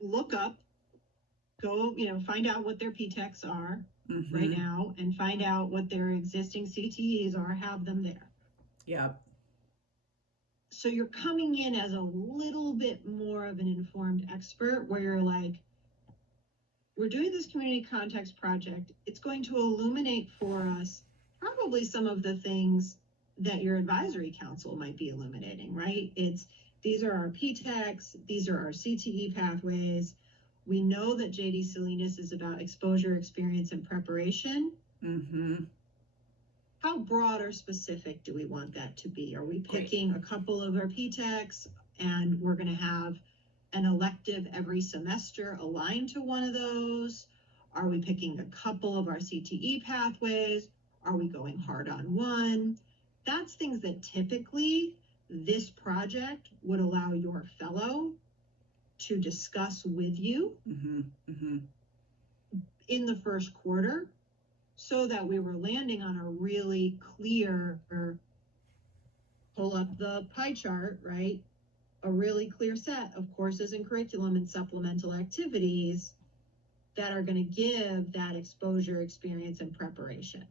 look up, go, find out what their PTECs are right now and find out what their existing CTEs are, have them there. Yep. So you're coming in as a little bit more of an informed expert where you're like, we're doing this community context project. It's going to illuminate for us probably some of the things that your advisory council might be illuminating, right? These are our PTECs, these are our CTE pathways. We know that JD Salinas is about exposure, experience, and preparation. How broad or specific do we want that to be? Are we picking a couple of our PTECs and we're going to have an elective every semester aligned to one of those? Are we picking a couple of our CTE pathways? Are we going hard on one? That's things that typically this project would allow your fellow to discuss with you in the first quarter, so that we were landing on a really clear, pull up the pie chart, right? A really clear set of courses and curriculum and supplemental activities that are going to give that exposure, experience, and preparation.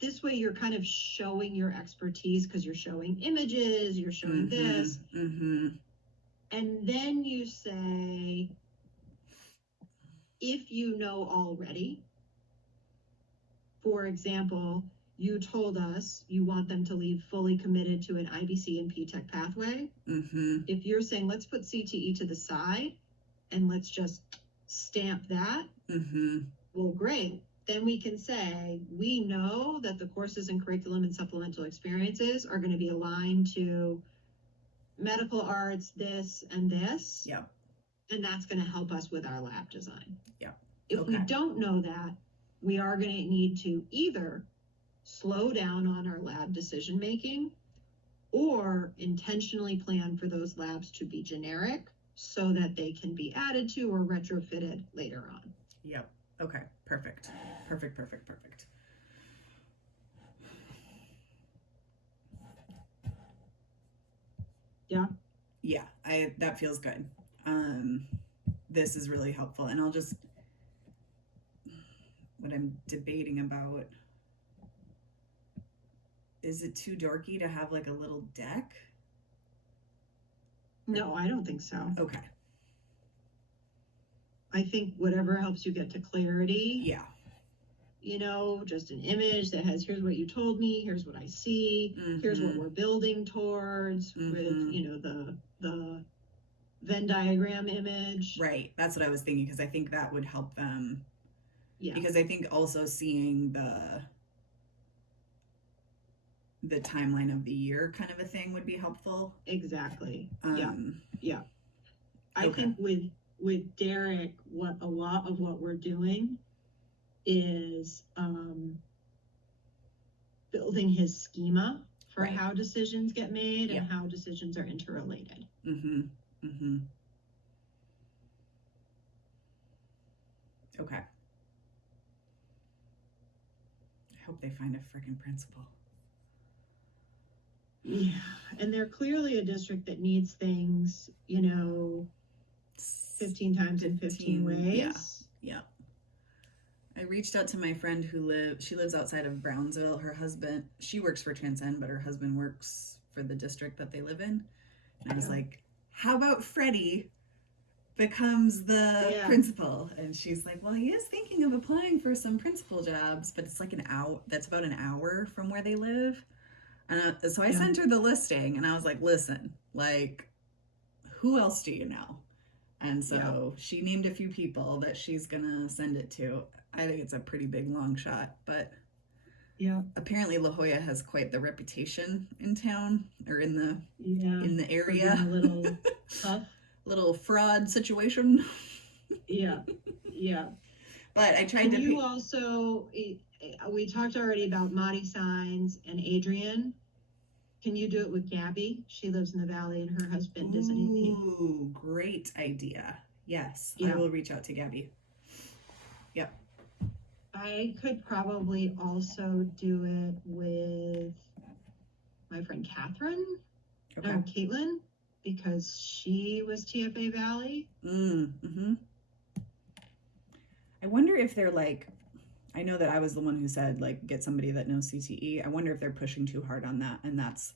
This way you're kind of showing your expertise because you're showing images, you're showing this. And then you say, if you know already, for example, you told us you want them to leave fully committed to an IBC and PTEC pathway. If you're saying, let's put CTE to the side and let's just stamp that, well, great. Then we can say, we know that the courses and curriculum and supplemental experiences are going to be aligned to medical arts, this and this. Yep. And that's going to help us with our lab design. Yep. If we don't know that, we are going to need to either slow down on our lab decision making or intentionally plan for those labs to be generic so that they can be added to or retrofitted later on. Yep. Okay. Perfect. Yeah. Yeah. That feels good. This is really helpful. And what I'm debating about, is it too dorky to have like a little deck? No, I don't think so. Okay. I think whatever helps you get to clarity. Yeah. Just an image that has, here's what you told me, here's what I see, here's what we're building towards with, the Venn diagram image. Right. That's what I was thinking, because I think that would help them. Yeah. Because I think also seeing the timeline of the year kind of a thing would be helpful. Exactly. Yeah. I think with Derek, a lot of what we're doing is building his schema for how decisions get made and how decisions are interrelated. Okay. I hope they find a freaking principal. Yeah, and they're clearly a district that needs things, 15 times in 15 ways. Yeah. I reached out to my friend she lives outside of Brownsville. She works for Transcend, but her husband works for the district that they live in. And I was like, how about Freddie becomes the principal? And she's like, well, he is thinking of applying for some principal jobs, but it's like that's about an hour from where they live. And so I sent her the listing, and I was like, listen, like, who else do you know? And so she named a few people that she's going to send it to. I think it's a pretty big long shot, but apparently La Jolla has quite the reputation in town, or in the area. A little tough. Little fraud situation. Yeah. But I tried to... You also, we talked already about Madi Signs and Adrian. Can you do it with Gabby? She lives in the Valley and her husband isn't. Ooh, great idea. Yes, I will reach out to Gabby. Yep. I could probably also do it with my friend Catherine. Caitlin. because she was TFA Valley. Mm-hmm. I wonder if they're like, I know that I was the one who said, like, get somebody that knows CTE. I wonder if they're pushing too hard on that. And that's,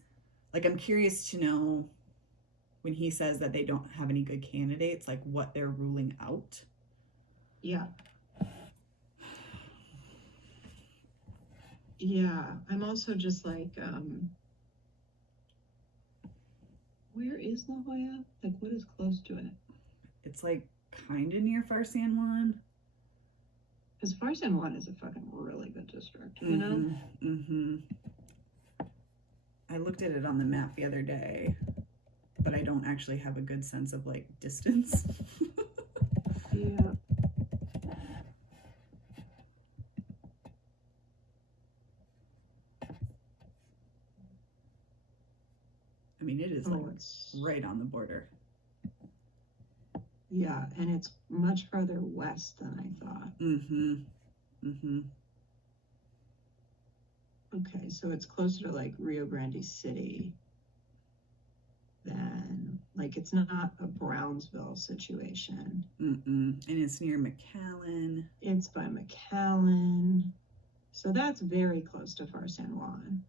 like, I'm curious to know when he says that they don't have any good candidates, like, what they're ruling out. Yeah. Yeah. I'm also just like, where is La Jolla? Like, what is close to it? It's, like, kind of near Far San Juan. Because Far San Juan is a fucking really good district, you know? Mm-hmm. I looked at it on the map the other day, but I don't actually have a good sense of, like, distance. Yeah. I mean, it is it's right on the border. Yeah, and it's much farther west than I thought. Mm-hmm. Okay, so it's closer to like Rio Grande City than, like, it's not a Brownsville situation. And it's near McAllen. It's by McAllen. So that's very close to Far San Juan.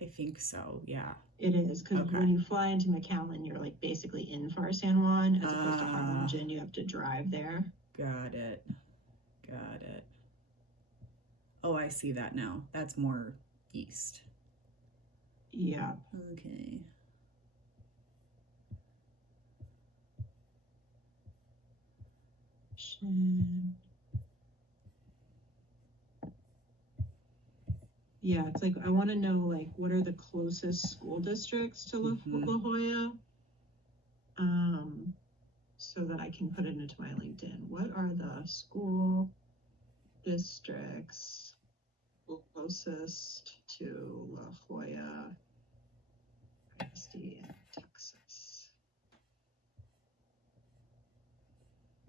I think so, yeah. It is, because when you fly into McAllen, you're like basically in Far San Juan, as opposed to Harlingen. You have to drive there. Got it. Oh, I see that now. That's more east. Yeah. Okay. Yeah, it's like, I want to know, like, what are the closest school districts to La Jolla? So that I can put it into my LinkedIn. What are the school districts closest to La Jolla, ISD in Texas?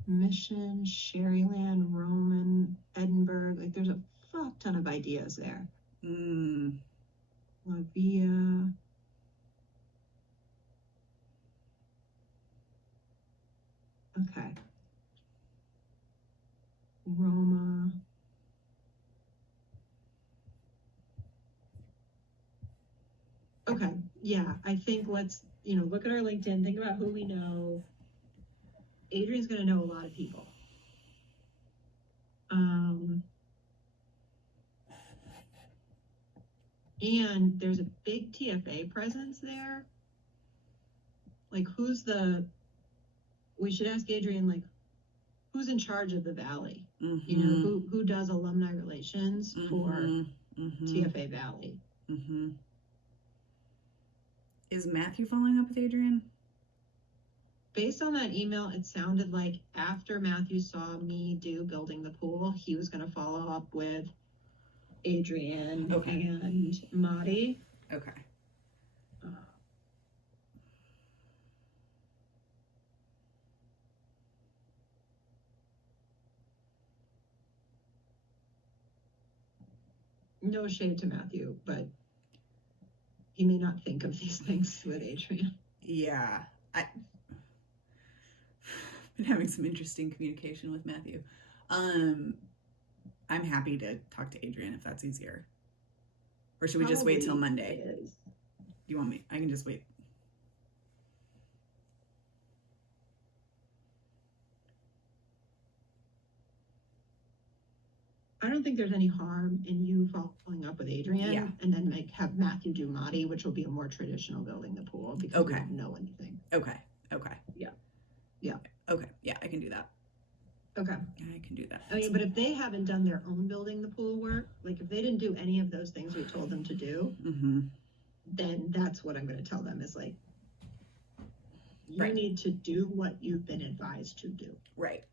Mission, Sherryland, Roman, Edinburgh. Like, there's a fuck ton of ideas there. La Villa. Okay. Roma. Okay. Yeah, I think let's, look at our LinkedIn, think about who we know. Adrian's going to know a lot of people. And there's a big TFA presence there. Like, we should ask Adrian, like, who's in charge of the Valley? Who does alumni relations for TFA Valley? Is Matthew following up with Adrian? Based on that email, it sounded like after Matthew saw me do building the pool, he was going to follow up with Adrian and Madi. Okay. No shade to Matthew, but he may not think of these things with Adrian. Yeah. I've been having some interesting communication with Matthew. I'm happy to talk to Adrian if that's easier. Or should we just wait till Monday? You want me? I can just wait. I don't think there's any harm in you following up with Adrian and then have Matthew do Madi, which will be a more traditional building the pool because we don't know anything. Okay. Yeah. Okay. Yeah, I can do that. Okay. I can do that. I mean, but if they haven't done their own building the pool work, like if they didn't do any of those things we told them to do, then that's what I'm going to tell them is like, you need to do what you've been advised to do. Right.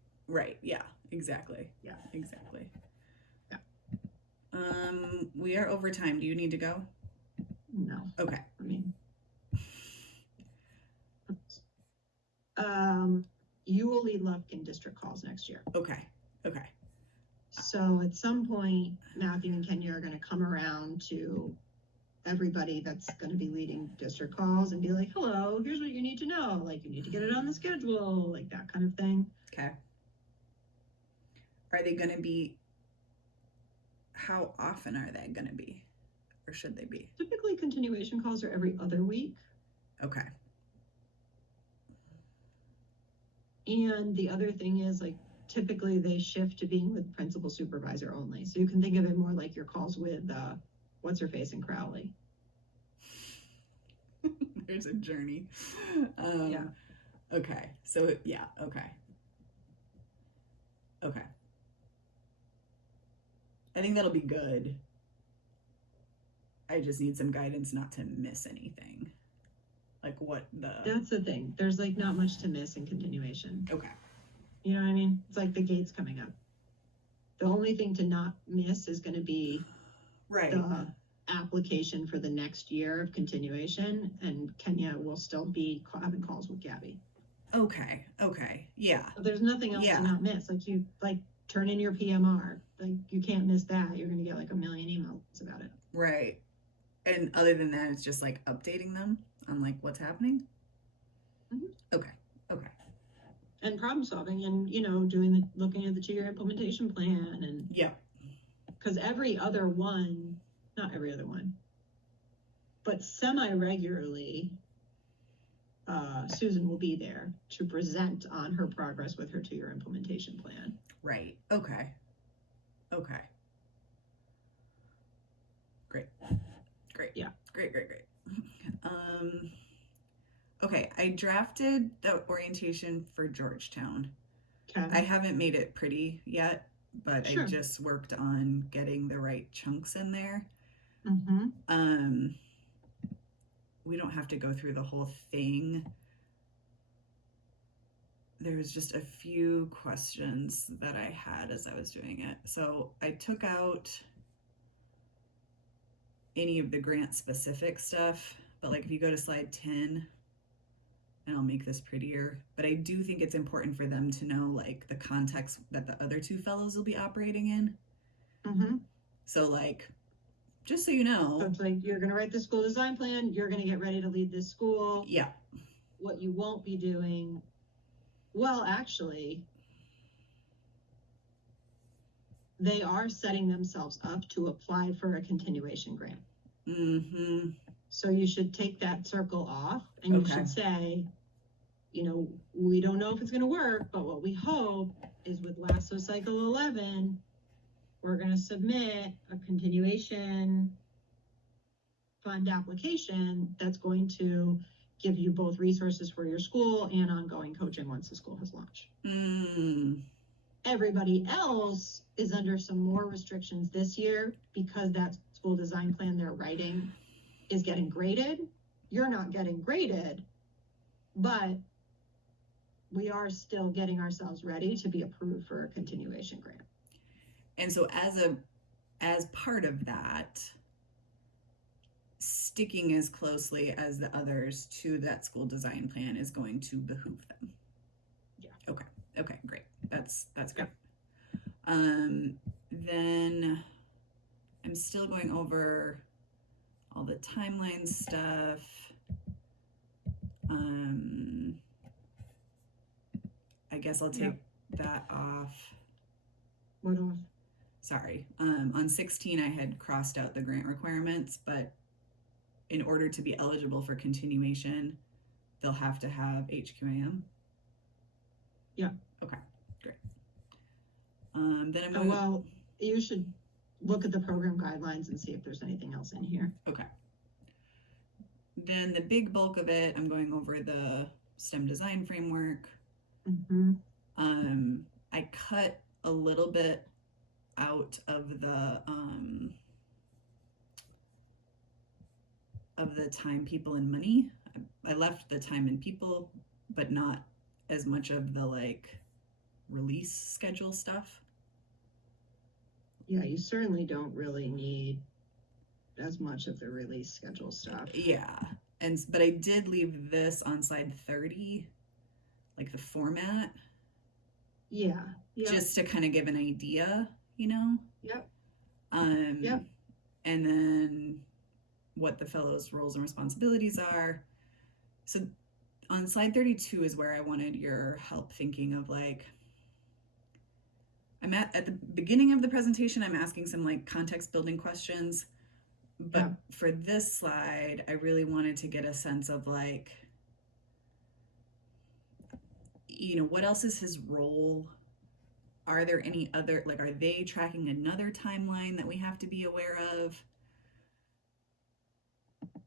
Yeah, exactly. Yeah. We are over time. Do you need to go? No. Okay. I mean, you will lead Lufkin district calls next year. Okay. So at some point, Matthew and Kenya are going to come around to everybody that's going to be leading district calls and be like, hello, here's what you need to know. Like, you need to get it on the schedule, like that kind of thing. Okay. Are they going to be, how often are they going to be? Or should they be? Typically, continuation calls are every other week. Okay. And the other thing is, like, typically they shift to being with principal supervisor only. So you can think of it more like your calls with what's her face in Crowley. There's a journey. Yeah. Okay. So yeah. Okay. Okay. I think that'll be good. I just need some guidance not to miss anything. Like what the... That's the thing. There's like not much to miss in continuation. Okay. You know what I mean? It's like the gate's coming up. The only thing to not miss is going to be right. The application for the next year of continuation, and Kenya will still be having calls with Gabby. Okay. Okay. Yeah. So there's nothing else to not miss. Like you turn in your PMR. Like you can't miss that. You're going to get like a million emails about it. Right. And other than that, it's just like updating them on like what's happening. Mm-hmm. Okay. Okay. And problem solving, and looking at the 2-year implementation plan, and because not every other one, but semi-regularly, Susan will be there to present on her progress with her 2-year implementation plan. Right. Okay. Okay. Great. Yeah. Great. Okay, I drafted the orientation for Georgetown. Okay. I haven't made it pretty yet, but sure. I just worked on getting the right chunks in there. Mm-hmm. We don't have to go through the whole thing. There's just a few questions that I had as I was doing it. So I took out any of the grant specific stuff, but like if you go to slide 10, and I'll make this prettier, but I do think it's important for them to know like the context that the other 2 fellows will be operating in. Mm-hmm. So like, just so you know. So it's like, you're going to write the school design plan, you're going to get ready to lead this school. Yeah. What you won't be doing, well, actually, they are setting themselves up to apply for a continuation grant. Mm-hmm. So you should take that circle off, and you should say, we don't know if it's going to work, but what we hope is with LASSO cycle 11, we're going to submit a continuation fund application that's going to give you both resources for your school and ongoing coaching once the school has launched. Mm. Everybody else is under some more restrictions this year because that school design plan they're writing is getting graded. You're not getting graded, but we are still getting ourselves ready to be approved for a continuation grant. And so as part of that, sticking as closely as the others to that school design plan is going to behoove them. Yeah. Okay, great. That's great. Then I'm still going over all the timeline stuff. I guess I'll take that off. What off? Sorry. On 16, I had crossed out the grant requirements, but in order to be eligible for continuation, they'll have to have HQAM. Yeah. Okay, great. Then I'm going well, you should look at the program guidelines and see if there's anything else in here. Okay. Then the big bulk of it, I'm going over the STEM design framework. Mm-hmm. I cut a little bit out of the time, people, and money. I left the time and people, but not as much of the like release schedule stuff. Yeah, you certainly don't really need as much of the release schedule stuff. Yeah, but I did leave this on slide 30, like the format. Yeah. Just to kind of give an idea, Yep. Yep. And then what the fellows' roles and responsibilities are. So on slide 32 is where I wanted your help thinking of like, I'm at the beginning of the presentation, I'm asking some like context building questions. But for this slide, I really wanted to get a sense of like, you know, what else is his role? Are there any other, like, are they tracking another timeline that we have to be aware of?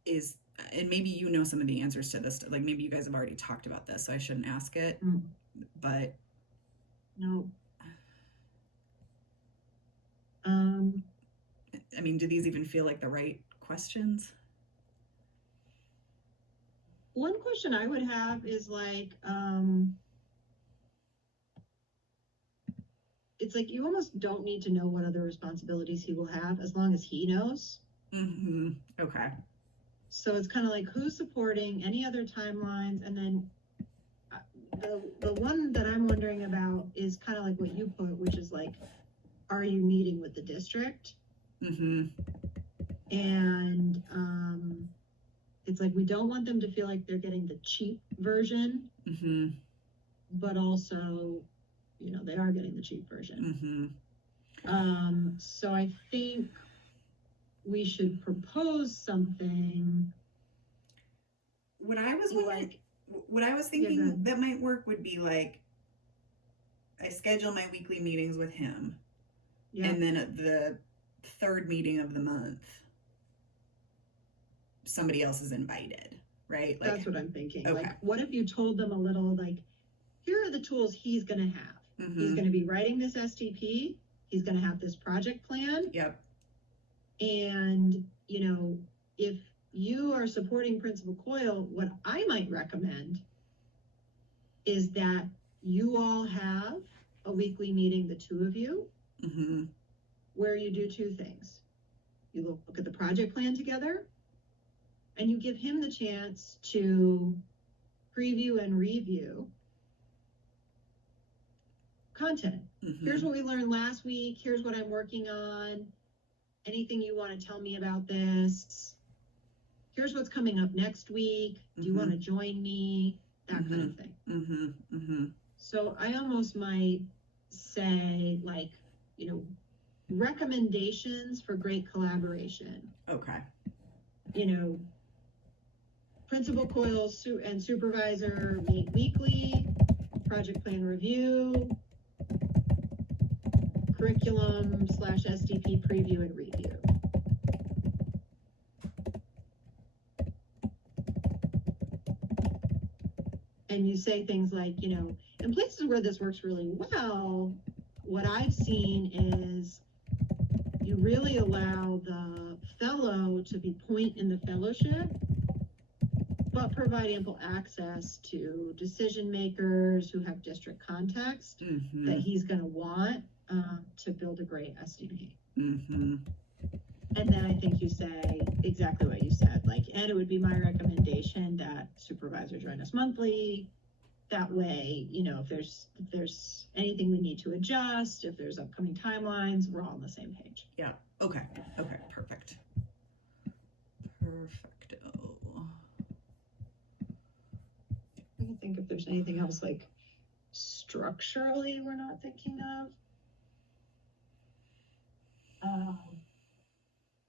And maybe you know some of the answers to this, like maybe you guys have already talked about this, so I shouldn't ask it, but. No. I mean, do these even feel like the right questions? One question I would have is like, it's like you almost don't need to know what other responsibilities he will have as long as he knows. Okay. So it's kind of like who's supporting any other timelines, and then the one that I'm wondering about is kind of like what you put, which is like, are you meeting with the district? And it's like we don't want them to feel like they're getting the cheap version, but also, you know, they are getting the cheap version. So I think we should propose something. What I was thinking that might work would be like, I schedule my weekly meetings with him, and then at the third meeting of the month, somebody else is invited, right? Like, that's what I'm thinking. Okay. Like, what if you told them a little, like, here are the tools he's going to have. He's going to be writing this STP. He's going to have this project plan. And, you know, if you are supporting Principal Coyle, what I might recommend is that you all have a weekly meeting, the two of you, where you do two things. You look at the project plan together, and you give him the chance to preview and review content. Here's what we learned last week. Here's what I'm working on. Anything you want to tell me about this? Here's what's coming up next week. Do you want to join me? That kind of thing. So I almost might say, like, you know, recommendations for great collaboration. Okay. You know, Principal Coyle and supervisor meet weekly, project plan review, curriculum / SDP preview and review. And you say things like, you know, in places where this works really well, what I've seen is you really allow the fellow to be point in the fellowship, but provide ample access to decision makers who have district context that he's going to want to build a great SDP. And then I think you say exactly what you said, like, and it would be my recommendation that supervisor join us monthly. That way, you know, if there's anything we need to adjust, if there's upcoming timelines, we're all on the same page. Yeah. Okay. Perfect. Perfecto. I can think if there's anything else like structurally we're not thinking of.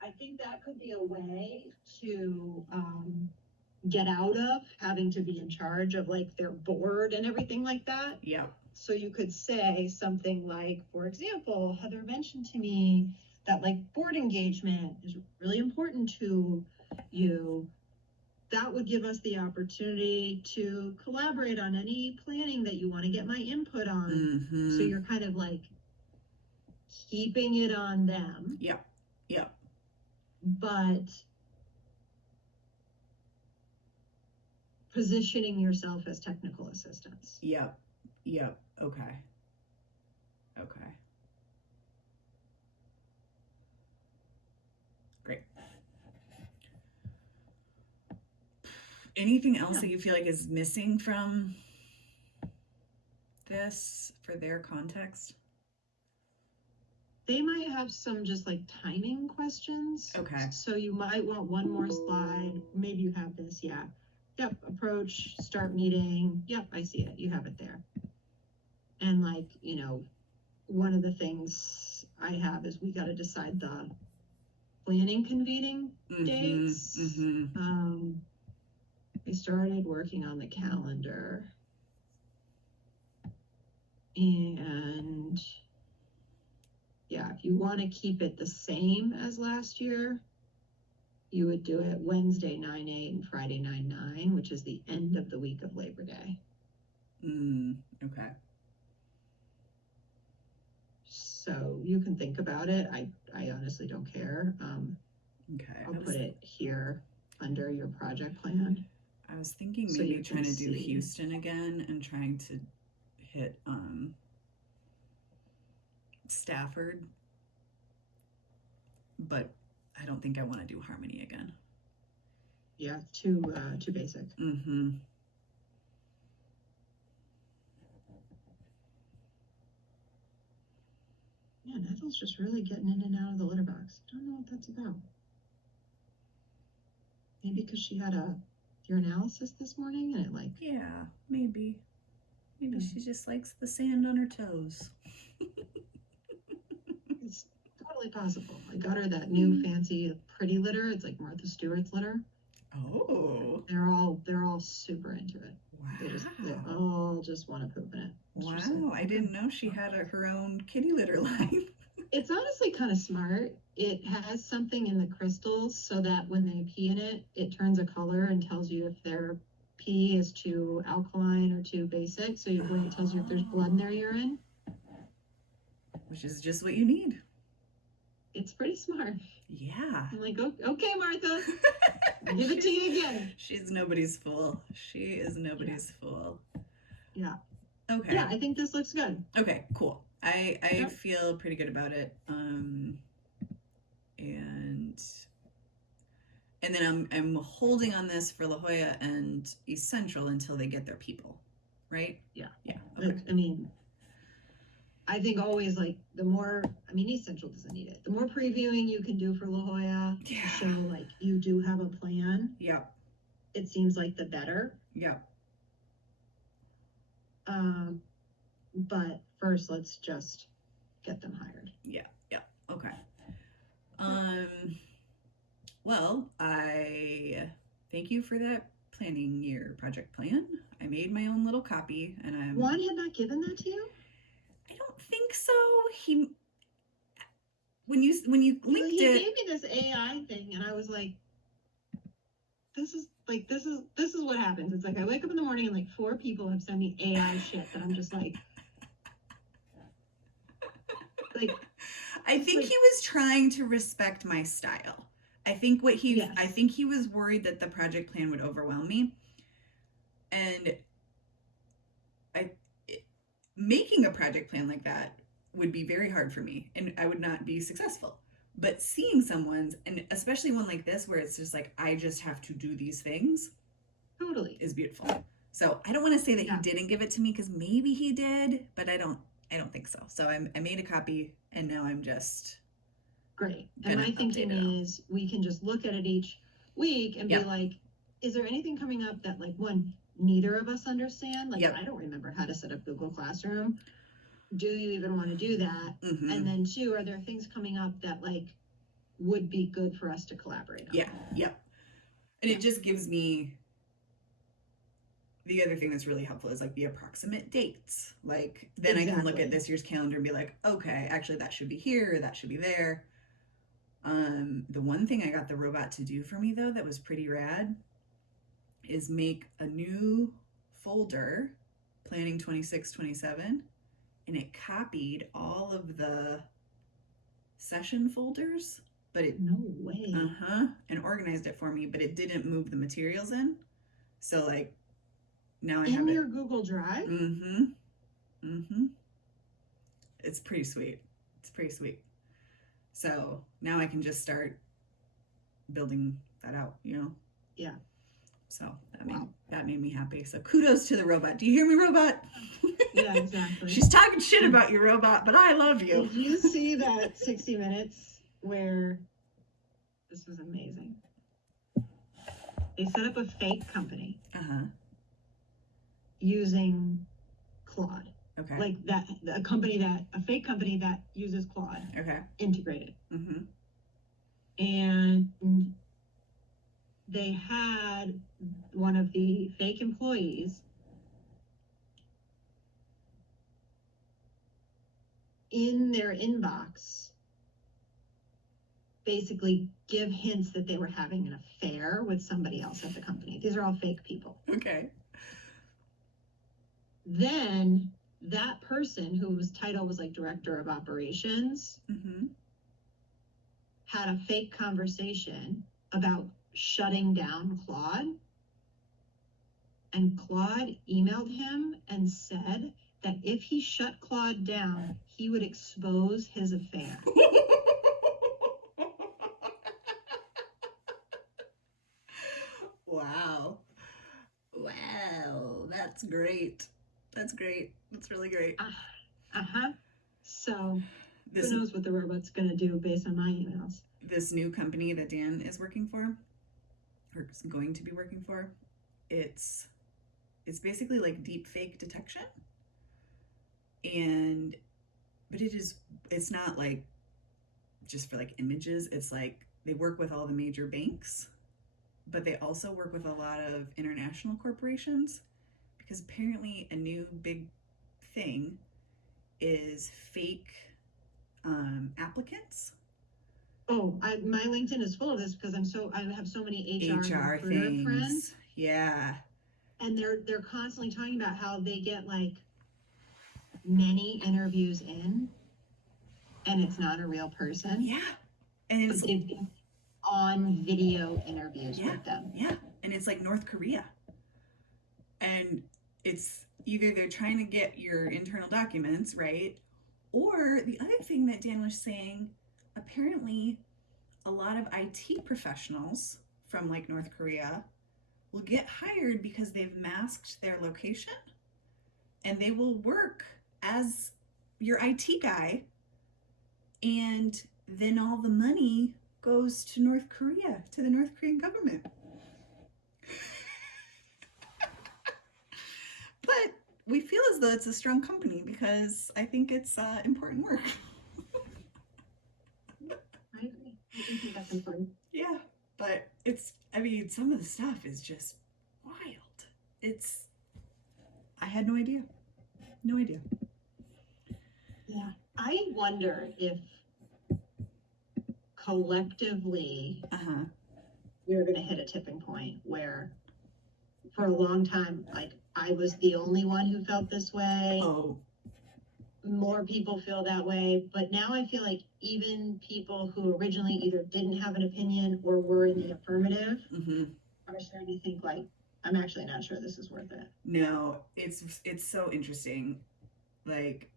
I think that could be a way to get out of having to be in charge of like their board and everything like that. Yeah. So you could say something like, for example, Heather mentioned to me that like board engagement is really important to you. That would give us the opportunity to collaborate on any planning that you want to get my input on. So you're kind of like keeping it on them. Yeah. But positioning yourself as technical assistance. Yep. Okay. Great. Anything else that you feel like is missing from this for their context? They might have some just like timing questions. Okay. So you might want one more slide. Maybe you have this. Yeah. Yep. Approach, start meeting. Yep. I see it. You have it there. And like, one of the things I have is we got to decide the planning convening dates. I started working on the calendar. And yeah, if you want to keep it the same as last year, you would do it Wednesday 9/8 and Friday 9/9, which is the end of the week of Labor Day. Okay. So you can think about it. I honestly don't care. Okay. I'll put it here under your project plan. I was thinking maybe trying to do Houston again and trying to hit Stafford, but I don't think I want to do Harmony again. Yeah, too basic. Yeah, Nettle's just really getting in and out of the litter box. I don't know what that's about. Maybe because she had your analysis this morning and it Yeah, maybe she just likes the sand on her toes. It's totally possible. I got her that new fancy pretty litter. It's like Martha Stewart's litter. Oh. They're all super into it. Wow. They all just want to poop in it. Wow, I didn't know she had her own kitty litter line. It's honestly kind of smart. It has something in the crystals so that when they pee in it, it turns a color and tells you if their pee is too alkaline or too basic. So it tells you if there's blood in their urine. Which is just what you need. It's pretty smart. Yeah. I'm like, okay, Martha, give it to you again. She's nobody's fool. She is nobody's fool. Yeah. Okay. Yeah, I think this looks good. Okay, cool. I feel pretty good about it. And then I'm holding on this for La Jolla and East Central until they get their people, right? Yeah. Yeah. Okay. I think always East Central doesn't need it. The more previewing you can do for La Jolla to show you do have a plan. Yep. It seems like the better. Yep. But first let's just get them hired. Yeah. Okay. Well, I thank you for that planning year project plan. I made my own little copy and Juan had not given that to you? I don't think so. When you linked he gave me this AI thing and I was like, this is what happens. It's like I wake up in the morning and 4 people have sent me AI shit that I'm just like I think he was trying to respect my style. I think I think he was worried that the project plan would overwhelm me. And making a project plan like that would be very hard for me and I would not be successful. But seeing someone's, and especially one like this where it's just like I just have to do these things, totally is beautiful. So I don't want to say that he didn't give it to me because maybe he did, but I don't think so. So I made a copy and now I'm just great. And my thinking is we can just look at it each week and be like, is there anything coming up that neither of us understand? I don't remember how to set up Google Classroom. Do you even want to do that? Mm-hmm. And then 2, are there things coming up that would be good for us to collaborate on? Yeah. And it just gives me, the other thing that's really helpful is the approximate dates. Then I can look at this year's calendar and be like, okay, actually that should be here, that should be there. The one thing I got the robot to do for me though that was pretty rad is make a new folder, planning 26-27, and it copied all of the session folders, but it no way. And organized it for me, but it didn't move the materials in. So now I have it in your Google Drive. It's pretty sweet. So now I can just start building that out, Yeah. So that made me happy. So kudos to the robot. Do you hear me, robot? Yeah, exactly. She's talking shit about your robot, but I love you. Did you see that 60 Minutes where this was amazing? They set up a fake company using Claude. Okay. Like a fake company that uses Claude. Okay. Integrated. Mm-hmm. And they had one of the fake employees in their inbox basically give hints that they were having an affair with somebody else at the company. These are all fake people. Okay. Then that person whose title was like director of operations had a fake conversation about shutting down Claude. And Claude emailed him and said that if he shut Claude down, he would expose his affair. Wow. Wow. That's great. That's great. That's really great. So who knows what the robot's going to do based on my emails. This new company that Dan is working for, or is going to be working for, it's basically like deep fake detection. But it's not like just for like images. It's like they work with all the major banks, but they also work with a lot of international corporations, because apparently a new big thing is fake applicants. Oh, my LinkedIn is full of this because I have so many HR things. friends. Yeah. And they're constantly talking about how they get like many interviews in, and it's not a real person. Yeah. And it's they've been on video interviews with them. Yeah. And it's like North Korea. And it's either they're trying to get your internal documents, right? Or the other thing that Dan was saying, apparently a lot of IT professionals from like North Korea will get hired because they've masked their location, and they will work as your IT guy, and then all the money goes to North Korea, to the North Korean government. But we feel as though it's a strong company because I think it's important work. I agree. I think that's important. Yeah, but some of the stuff is just wild. I had no idea. No idea. Yeah. I wonder if collectively we're going to hit a tipping point where for a long time, like, I was the only one who felt this way. Oh. More people feel that way, but now I feel like even people who originally either didn't have an opinion or were in the affirmative are starting to think like, I'm actually not sure this is worth it. No, it's so interesting. Like,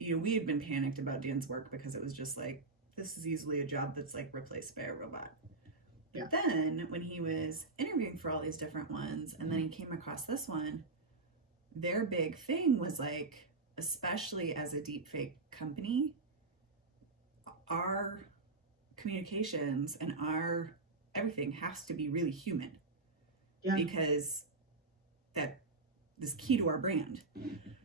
we had been panicked about Dan's work because it was just like, this is easily a job that's like replaced by a robot. Yeah. But then when he was interviewing for all these different ones, and then he came across this one, their big thing was like, especially as a deepfake company, our communications and our everything has to be really human. Yeah. Because that is key to our brand.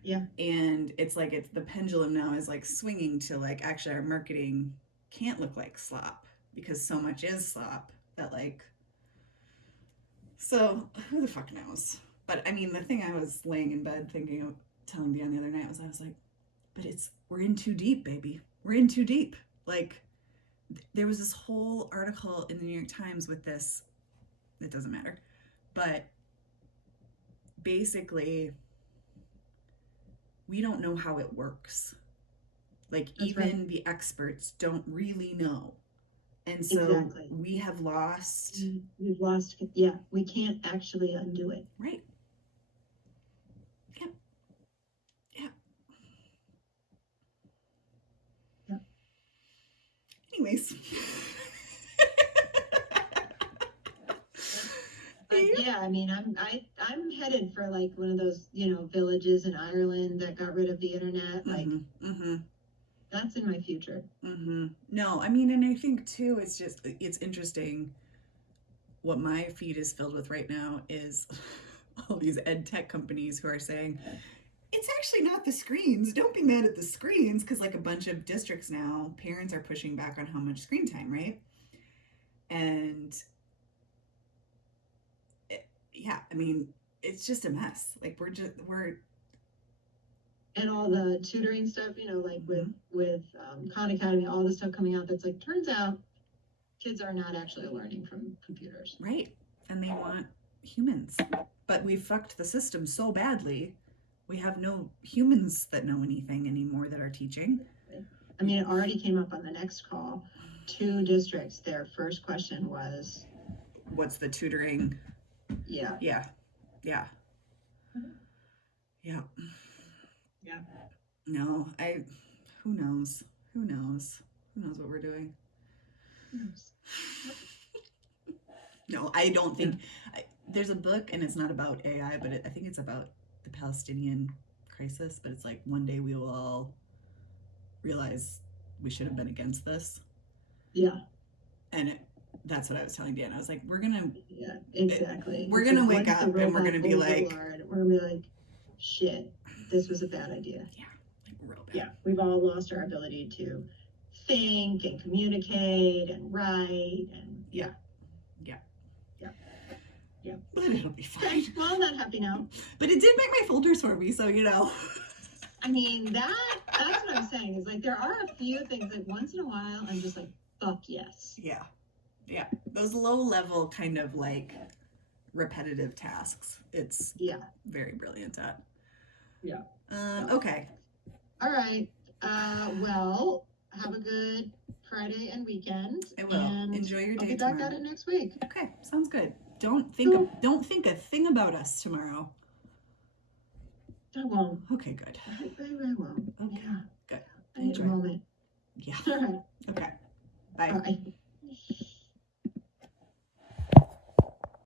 Yeah. And it's like the pendulum now is like swinging to like, actually our marketing can't look like slop because so much is slop that like, so who the fuck knows? But I mean, the thing I was laying in bed thinking of telling Dan the other night was, I was like, but we're in too deep, baby. We're in too deep. Like, there was this whole article in the New York Times with this, it doesn't matter, but basically we don't know how it works. Like, that's even right. The experts don't really know. And so we have lost. We've lost, yeah, we can't actually undo it. Right. Yeah. Yeah. Yeah. Anyways. Yeah, yeah, I mean, I'm headed for like one of those, villages in Ireland that got rid of the internet. Like, that's in my future. No, I mean, and I think too, it's interesting. What my feed is filled with right now is all these ed tech companies who are saying, it's actually not the screens. Don't be mad at the screens. Because, like, a bunch of districts now, parents are pushing back on how much screen time, right? And yeah, I mean, it's just a mess. Like, we're and all the tutoring stuff, like with Khan Academy, all the stuff coming out that's like, turns out kids are not actually learning from computers. Right. And they want humans. But we fucked the system so badly. We have no humans that know anything anymore that are teaching. I mean, it already came up on the next call. 2 districts, their first question was, what's the tutoring? Yeah. Yeah. Yeah. Yeah. Yeah. No, who knows? Who knows? Who knows what we're doing? No, I don't think there's a book, and it's not about AI, but I think it's about the Palestinian crisis. But it's like, one day we will all realize we should have been against this. Yeah. And that's what I was telling Dan. I was like, we're gonna. Yeah, exactly. We're gonna wake up and we're gonna be like, shit, this was a bad idea. Yeah, like real bad. Yeah, we've all lost our ability to think and communicate and write and yeah. But it'll be fine. Okay, well, I'm not happy now. But it did make my folders for me, so I mean, that's what I'm saying. Is like, there are a few things that once in a while I'm just like, fuck yes. Yeah. Yeah. Those low level kind of like repetitive tasks. It's very brilliant at. Yeah. Okay. All right. Well, have a good Friday and weekend. I will. And enjoy your day. I'll be back at it next week. Okay, sounds good. Don't think a thing about us tomorrow. I won't. Okay, good. I won't. Okay, Yeah. good. I need a moment. Yeah. All right. Okay. Bye. Bye.